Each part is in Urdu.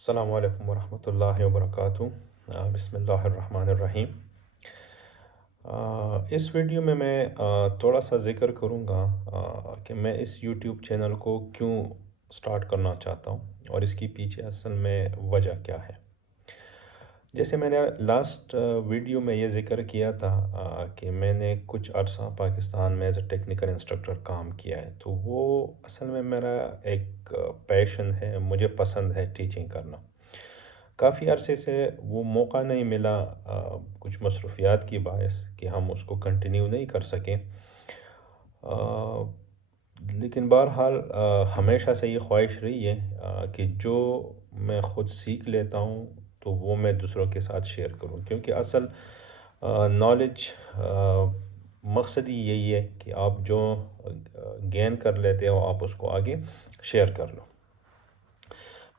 السلام علیکم ورحمۃ اللہ وبرکاتہ۔ بسم اللہ الرحمن الرحیم۔ اس ویڈیو میں تھوڑا سا ذکر کروں گا کہ میں اس یوٹیوب چینل کو کیوں سٹارٹ کرنا چاہتا ہوں اور اس کی پیچھے اصل میں وجہ کیا ہے۔ جیسے میں نے لاسٹ ویڈیو میں یہ ذکر کیا تھا کہ میں نے کچھ عرصہ پاکستان میں ایز اے ٹیکنیکل انسٹرکٹر کام کیا ہے، تو وہ اصل میں میرا ایک پیشن ہے، مجھے پسند ہے ٹیچنگ کرنا۔ کافی عرصے سے وہ موقع نہیں ملا، کچھ مصروفیات کی باعث، کہ ہم اس کو کنٹینیو نہیں کر سکیں۔ لیکن بہرحال ہمیشہ سے یہ خواہش رہی ہے کہ جو میں خود سیکھ لیتا ہوں تو وہ میں دوسروں کے ساتھ شیئر کروں، کیونکہ اصل نالج مقصد ہی یہی ہے کہ آپ جو گین کر لیتے ہو آپ اس کو آگے شیئر کر لو۔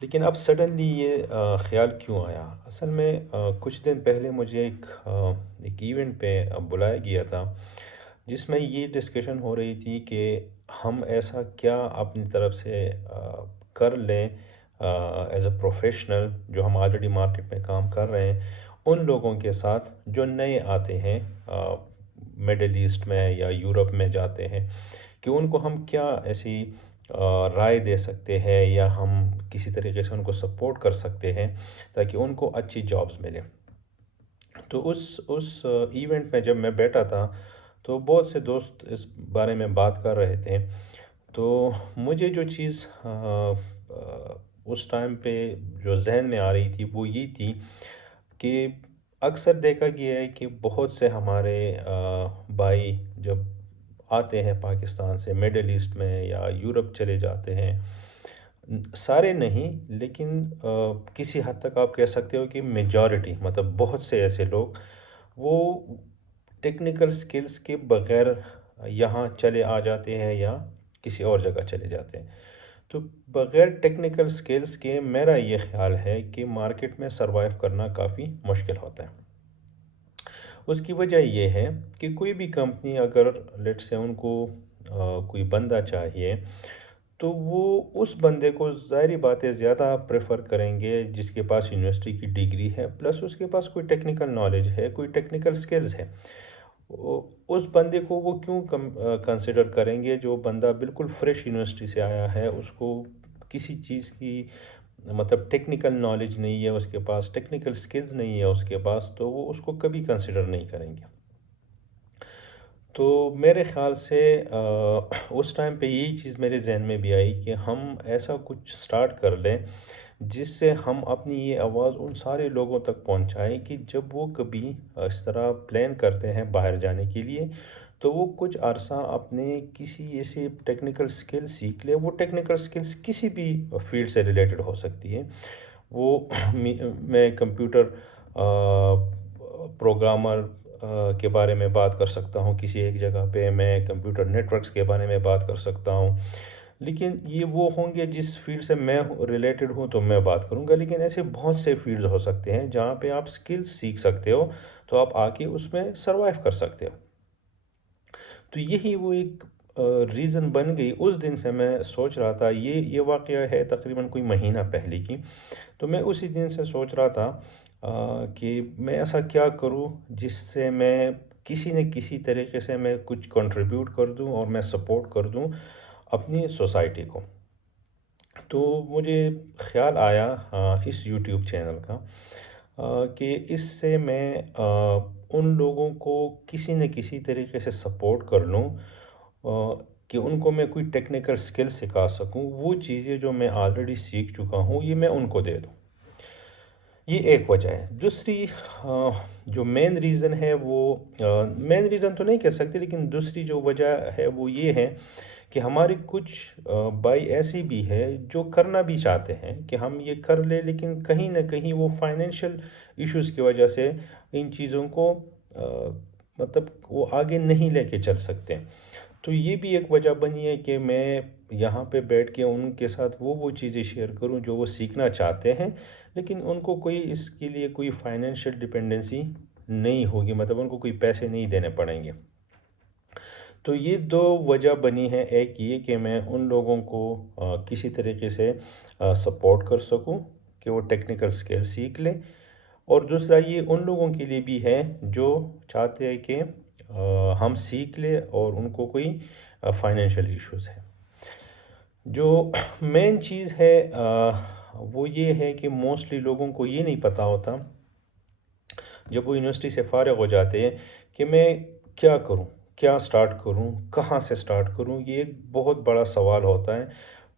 لیکن اب سڈنلی یہ خیال کیوں آیا؟ اصل میں کچھ دن پہلے مجھے ایک ایونٹ پہ بلایا گیا تھا، جس میں یہ ڈسکشن ہو رہی تھی کہ ہم ایسا کیا اپنی طرف سے کر لیں ایز اے پروفیشنل، جو ہم آلریڈی مارکیٹ میں کام کر رہے ہیں، ان لوگوں کے ساتھ جو نئے آتے ہیں مڈل ایسٹ میں یا یورپ میں جاتے ہیں، کہ ان کو ہم کیا ایسی رائے دے سکتے ہیں یا ہم کسی طریقے سے ان کو سپورٹ کر سکتے ہیں تاکہ ان کو اچھی جابز ملیں۔ تو اس ایونٹ میں جب میں بیٹھا تھا تو بہت سے دوست اس بارے میں بات کر رہے تھے، تو مجھے جو چیز اس ٹائم پہ جو ذہن میں آ رہی تھی وہ یہ تھی کہ اکثر دیکھا گیا ہے کہ بہت سے ہمارے بھائی جب آتے ہیں پاکستان سے مڈل ایسٹ میں یا یورپ چلے جاتے ہیں، سارے نہیں لیکن کسی حد تک آپ کہہ سکتے ہو کہ میجورٹی، مطلب بہت سے ایسے لوگ وہ ٹیکنیکل سکلز کے بغیر یہاں چلے آ جاتے ہیں یا کسی اور جگہ چلے جاتے ہیں۔ تو بغیر ٹیکنیکل سکلز کے میرا یہ خیال ہے کہ مارکیٹ میں سروائیو کرنا کافی مشکل ہوتا ہے۔ اس کی وجہ یہ ہے کہ کوئی بھی کمپنی اگر لیٹ سے ان کو کوئی بندہ چاہیے تو وہ اس بندے کو ظاہری باتیں زیادہ پریفر کریں گے جس کے پاس یونیورسٹی کی ڈگری ہے، پلس اس کے پاس کوئی ٹیکنیکل نالج ہے، کوئی ٹیکنیکل سکلز ہے۔ اس بندے کو وہ کیوں کنسیڈر کریں گے جو بندہ بالکل فریش یونیورسٹی سے آیا ہے، اس کو کسی چیز کی مطلب ٹیکنیکل نالج نہیں ہے، اس کے پاس ٹیکنیکل سکلز نہیں ہے اس کے پاس، تو وہ اس کو کبھی کنسیڈر نہیں کریں گے۔ تو میرے خیال سے اس ٹائم پہ یہی چیز میرے ذہن میں بھی آئی کہ ہم ایسا کچھ سٹارٹ کر لیں جس سے ہم اپنی یہ آواز ان سارے لوگوں تک پہنچائیں کہ جب وہ کبھی اس طرح پلان کرتے ہیں باہر جانے کے لیے تو وہ کچھ عرصہ اپنے کسی ایسے ٹیکنیکل سکل سیکھ لے۔ وہ ٹیکنیکل سکلز کسی بھی فیلڈ سے ریلیٹڈ ہو سکتی ہے، وہ میں کمپیوٹر پروگرامر کے بارے میں بات کر سکتا ہوں، کسی ایک جگہ پہ میں کمپیوٹر نیٹ ورکس کے بارے میں بات کر سکتا ہوں، لیکن یہ وہ ہوں گے جس فیلڈ سے میں ریلیٹڈ ہوں تو میں بات کروں گا۔ لیکن ایسے بہت سے فیلڈز ہو سکتے ہیں جہاں پہ آپ سکلز سیکھ سکتے ہو تو آپ آ کے اس میں سروائیو کر سکتے ہو۔ تو یہی وہ ایک ریزن بن گئی۔ اس دن سے میں سوچ رہا تھا، یہ واقعہ ہے تقریباً کوئی مہینہ پہلے کی، تو میں اسی دن سے سوچ رہا تھا کہ میں ایسا کیا کروں جس سے میں کسی نہ کسی طریقے سے میں کچھ کنٹریبیوٹ کر دوں اور میں سپورٹ کر دوں اپنی سوسائٹی کو۔ تو مجھے خیال آیا اس یوٹیوب چینل کا کہ اس سے میں ان لوگوں کو کسی نہ کسی طریقے سے سپورٹ کر لوں کہ ان کو میں کوئی ٹیکنیکل سکل سکھا سکوں، وہ چیزیں جو میں آلریڈی سیکھ چکا ہوں یہ میں ان کو دے دوں۔ یہ ایک وجہ ہے۔ دوسری جو مین ریزن ہے، وہ مین ریزن تو نہیں کہہ سکتے لیکن دوسری جو وجہ ہے وہ یہ ہے کہ ہمارے کچھ بھائی ایسے بھی ہے جو کرنا بھی چاہتے ہیں کہ ہم یہ کر لیں، لیکن کہیں نہ کہیں وہ فائنینشیل ایشوز کی وجہ سے ان چیزوں کو مطلب وہ آگے نہیں لے کے چل سکتے۔ تو یہ بھی ایک وجہ بنی ہے کہ میں یہاں پہ بیٹھ کے ان کے ساتھ وہ چیزیں شیئر کروں جو وہ سیکھنا چاہتے ہیں، لیکن ان کو کوئی اس کے لیے کوئی فائنینشیل ڈپینڈنسی نہیں ہوگی، مطلب ان کو کوئی پیسے نہیں دینے پڑیں گے۔ تو یہ دو وجہ بنی ہے، ایک یہ کہ میں ان لوگوں کو کسی طریقے سے سپورٹ کر سکوں، کہ وہ ٹیکنیکل سکل سیکھ لے، اور دوسرا یہ ان لوگوں کے لیے بھی ہے جو چاہتے ہیں کہ ہم سیکھ لیں اور ان کو کوئی فائنینشیل ایشوز ہے۔ جو مین چیز ہے وہ یہ ہے کہ موسٹلی لوگوں کو یہ نہیں پتہ ہوتا جب وہ یونیورسٹی سے فارغ ہو جاتے ہیں کہ میں کیا کروں، کیا سٹارٹ کروں، کہاں سے سٹارٹ کروں۔ یہ ایک بہت بڑا سوال ہوتا ہے۔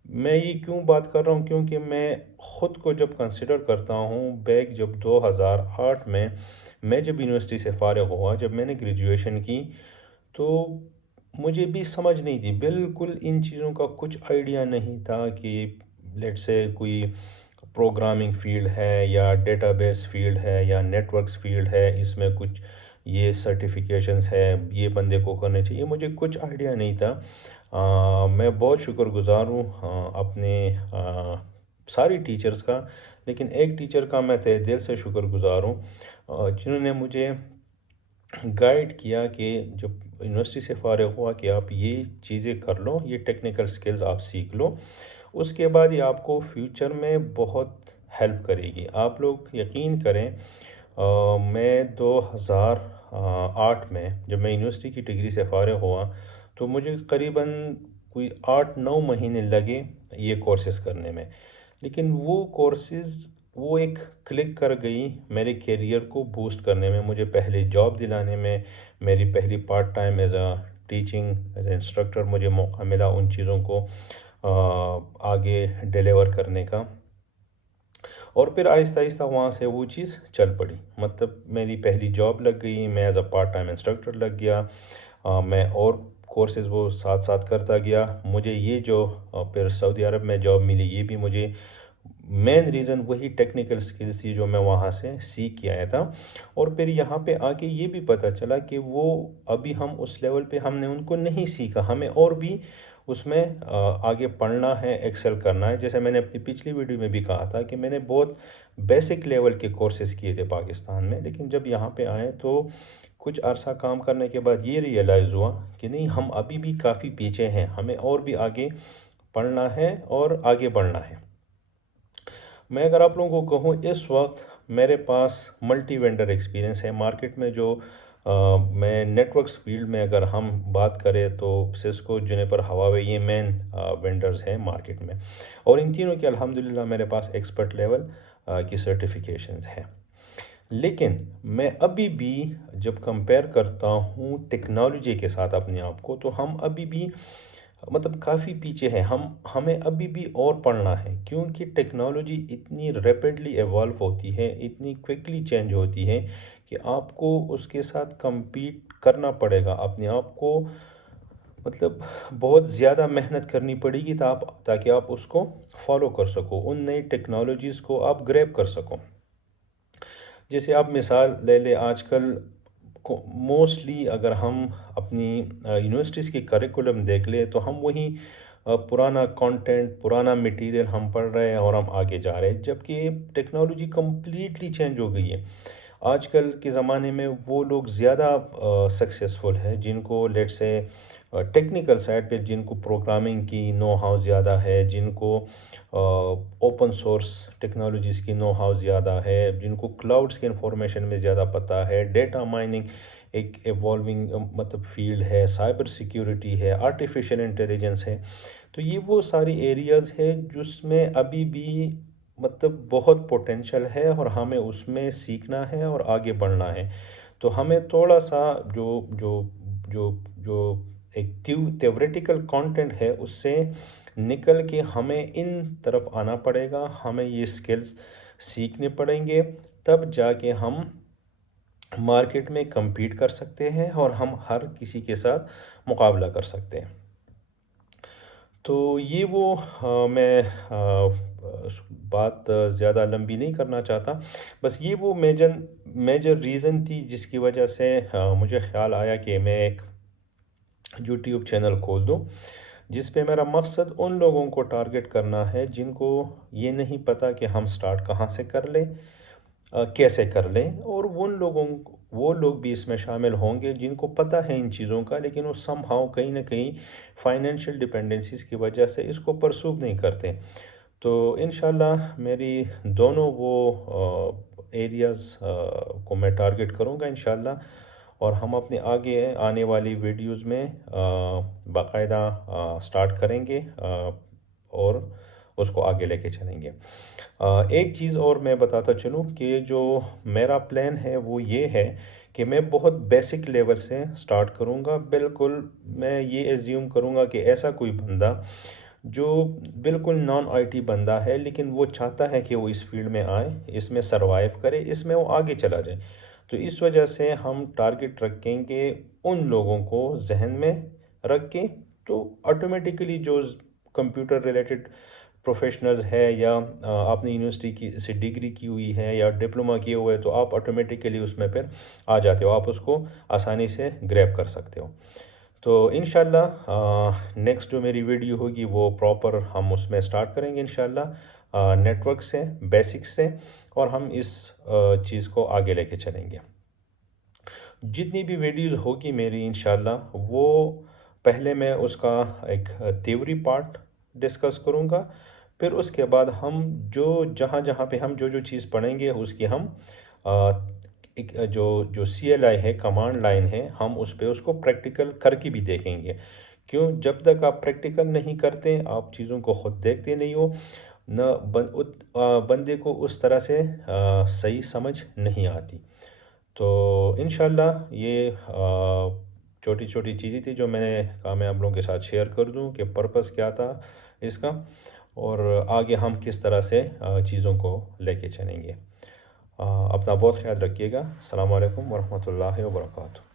میں یہ کیوں بات کر رہا ہوں، کیونکہ میں خود کو جب کنسیڈر کرتا ہوں بیک جب 2008 میں جب یونیورسٹی سے فارغ ہوا، جب میں نے گریجویشن کی، تو مجھے بھی سمجھ نہیں تھی، بالکل ان چیزوں کا کچھ آئیڈیا نہیں تھا کہ لیٹ سے کوئی پروگرامنگ فیلڈ ہے یا ڈیٹا بیس فیلڈ ہے یا نیٹ ورکس فیلڈ ہے، اس میں کچھ یہ سرٹیفکیشنز ہے، یہ بندے کو کرنے چاہیے، مجھے کچھ آئیڈیا نہیں تھا۔ میں بہت شکر گزار ہوں اپنے ساری ٹیچرز کا، لیکن ایک ٹیچر کا میں تہ دل سے شکر گزار ہوں جنہوں نے مجھے گائیڈ کیا کہ جب یونیورسٹی سے فارغ ہوا کہ آپ یہ چیزیں کر لو، یہ ٹیکنیکل سکلز آپ سیکھ لو، اس کے بعد یہ آپ کو فیوچر میں بہت ہیلپ کرے گی۔ آپ لوگ یقین کریں، میں 2008 میں جب میں یونیورسٹی کی ڈگری سے فارغ ہوا تو مجھے قریباً کوئی 8-9 مہینے لگے یہ کورسز کرنے میں، لیکن وہ کورسز وہ ایک کلک کر گئی میرے کیریئر کو بوسٹ کرنے میں، مجھے پہلے جاب دلانے میں، میری پہلی part time as a teaching as a instructor مجھے موقع ملا ان چیزوں کو آگے ڈیلیور کرنے کا، اور پھر آہستہ آہستہ وہاں سے وہ چیز چل پڑی۔ مطلب میری پہلی جاب لگ گئی، میں as a part time instructor لگ گیا، میں اور کورسز وہ ساتھ ساتھ کرتا گیا۔ مجھے یہ جو پھر سعودی عرب میں جاب ملی، یہ بھی مجھے مین ریزن وہی ٹیکنیکل سکلز تھی جو میں وہاں سے سیکھ کے آیا تھا، اور پھر یہاں پہ آ کے یہ بھی پتہ چلا کہ وہ ابھی ہم اس لیول پہ ہم نے ان کو نہیں سیکھا، ہمیں اور بھی اس میں آگے پڑھنا ہے، ایکسل کرنا ہے۔ جیسے میں نے اپنی پچھلی ویڈیو میں بھی کہا تھا کہ میں نے بہت بیسک لیول کے کورسز کیے تھے پاکستان میں، لیکن جب یہاں پہ آئے تو کچھ عرصہ کام کرنے کے بعد یہ ریئلائز ہوا کہ نہیں، ہم ابھی بھی کافی پیچھے ہیں، ہمیں اور بھی آگے پڑھنا ہے اور آگے بڑھنا ہے۔ میں اگر آپ لوگوں کو کہوں، اس وقت میرے پاس ملٹی وینڈر ایکسپیرینس ہے مارکیٹ میں۔ جو میں نیٹ ورکس فیلڈ میں اگر ہم بات کریں تو سسکو، جونیپر، ہواوے، یہ مین وینڈرز ہیں مارکیٹ میں، اور ان تینوں کے الحمدللہ میرے پاس ایکسپرٹ لیول کی سرٹیفکیشنز ہیں۔ لیکن میں ابھی بھی جب کمپیئر کرتا ہوں ٹیکنالوجی کے ساتھ اپنے آپ کو، تو ہم ابھی بھی مطلب کافی پیچھے ہیں، ہمیں ابھی بھی اور پڑھنا ہے، کیونکہ ٹیکنالوجی اتنی ریپڈلی ایوالو ہوتی ہے، اتنی کوئکلی چینج ہوتی ہے کہ آپ کو اس کے ساتھ کمپیٹ کرنا پڑے گا، اپنے آپ کو مطلب بہت زیادہ محنت کرنی پڑے گی تاکہ آپ اس کو فالو کر سکو، ان نئی ٹیکنالوجیز کو آپ گریب کر سکو۔ جیسے آپ مثال لے لیں، آج کل موسٹلی اگر ہم اپنی یونیورسٹیز کی کریکولم دیکھ لیں تو ہم وہی پرانا کانٹینٹ، پرانا میٹیریل ہم پڑھ رہے ہیں اور ہم آگے جا رہے ہیں، جبکہ ٹیکنالوجی کمپلیٹلی چینج ہو گئی ہے۔ آج کل کے زمانے میں وہ لوگ زیادہ سکسیسفل ہیں جن کو لیٹ سے ٹیکنیکل سائڈ پہ، جن کو پروگرامنگ کی نو ہاؤ زیادہ ہے، جن کو اوپن سورس ٹیکنالوجیز کی نو ہاؤ زیادہ ہے، جن کو کلاؤڈس کے انفارمیشن میں زیادہ پتہ ہے، ڈیٹا مائننگ ایک ایوالونگ مطلب فیلڈ ہے، سائبر سیکیورٹی ہے، آرٹیفیشل انٹیلیجنس ہے۔ تو یہ وہ ساری ایریاز ہے جس میں ابھی بھی مطلب بہت پوٹینشل ہے، اور ہمیں اس میں سیکھنا ہے اور آگے بڑھنا ہے۔ تو ہمیں تھوڑا سا جو جو جو جو ایک تھیوریٹیکل کانٹینٹ ہے اس سے نکل کے ہمیں ان طرف آنا پڑے گا، ہمیں یہ سکلز سیکھنے پڑیں گے، تب جا کے ہم مارکیٹ میں کمپیٹ کر سکتے ہیں اور ہم ہر کسی کے ساتھ مقابلہ کر سکتے ہیں۔ تو یہ وہ میں بات زیادہ لمبی نہیں کرنا چاہتا، بس یہ وہ میجر ریزن تھی جس کی وجہ سے مجھے خیال آیا کہ میں ایک یوٹیوب چینل کھول دوں، جس پہ میرا مقصد ان لوگوں کو ٹارگٹ کرنا ہے جن کو یہ نہیں پتہ کہ ہم سٹارٹ کہاں سے کر لیں، کیسے کر لیں، اور وہ لوگ بھی اس میں شامل ہوں گے جن کو پتہ ہے ان چیزوں کا، لیکن وہ سم ہاؤ کہیں نہ کہیں فائنینشیل ڈپینڈنسیز کی وجہ سے اس کو پرسو نہیں کرتے۔ تو انشاءاللہ میری دونوں وہ ایریاز کو میں ٹارگٹ کروں گا انشاءاللہ، اور ہم اپنے آگے آنے والی ویڈیوز میں باقاعدہ سٹارٹ کریں گے اور اس کو آگے لے کے چلیں گے۔ ایک چیز اور میں بتاتا چلوں کہ جو میرا پلان ہے وہ یہ ہے کہ میں بہت بیسک لیول سے سٹارٹ کروں گا۔ بالکل میں یہ ایزیوم کروں گا کہ ایسا کوئی بندہ جو بالکل نان آئی ٹی بندہ ہے لیکن وہ چاہتا ہے کہ وہ اس فیلڈ میں آئے، اس میں سروائیو کرے، اس میں وہ آگے چلا جائے، تو اس وجہ سے ہم ٹارگٹ رکھیں گے ان لوگوں کو ذہن میں رکھ کے، تو آٹومیٹیکلی جو کمپیوٹر ریلیٹڈ پروفیشنلز ہے یا آپ نے یونیورسٹی کی سے ڈگری کی ہوئی ہے یا ڈپلومہ کیے ہوئے، تو آپ آٹومیٹیکلی اس میں پھر آ جاتے ہو، آپ اس کو آسانی سے گریب کر سکتے ہو۔ تو انشاءاللہ نیکسٹ جو میری ویڈیو ہوگی وہ پراپر ہم اس میں سٹارٹ کریں گے انشاءاللہ نیٹ ورک سے، بیسک سے، اور ہم اس چیز کو آگے لے کے چلیں گے۔ جتنی بھی ویڈیوز ہوگی میری انشاءاللہ وہ پہلے میں اس کا ایک تھیوری پارٹ ڈسکس کروں گا، پھر اس کے بعد ہم جہاں جہاں پہ ہم جو چیز پڑھیں گے اس کی ہم ایک جو سی ایل آئی ہے، کمانڈ لائن ہے، ہم اس کو پریکٹیکل کر کے بھی دیکھیں گے۔ کیوں؟ جب تک آپ پریکٹیکل نہیں کرتے، آپ چیزوں کو خود دیکھتے نہیں ہو، نہ بندے کو اس طرح سے صحیح سمجھ نہیں آتی۔ تو انشاءاللہ یہ چھوٹی چھوٹی چیزیں تھی جو میں نے کہا میں آپ لوگوں کے ساتھ شیئر کر دوں کہ پرپس کیا تھا اس کا، اور آگے ہم کس طرح سے چیزوں کو لے کے چلیں گے۔ اپنا بہت خیال رکھیے گا۔ السلام علیکم ورحمۃ اللہ وبرکاتہ۔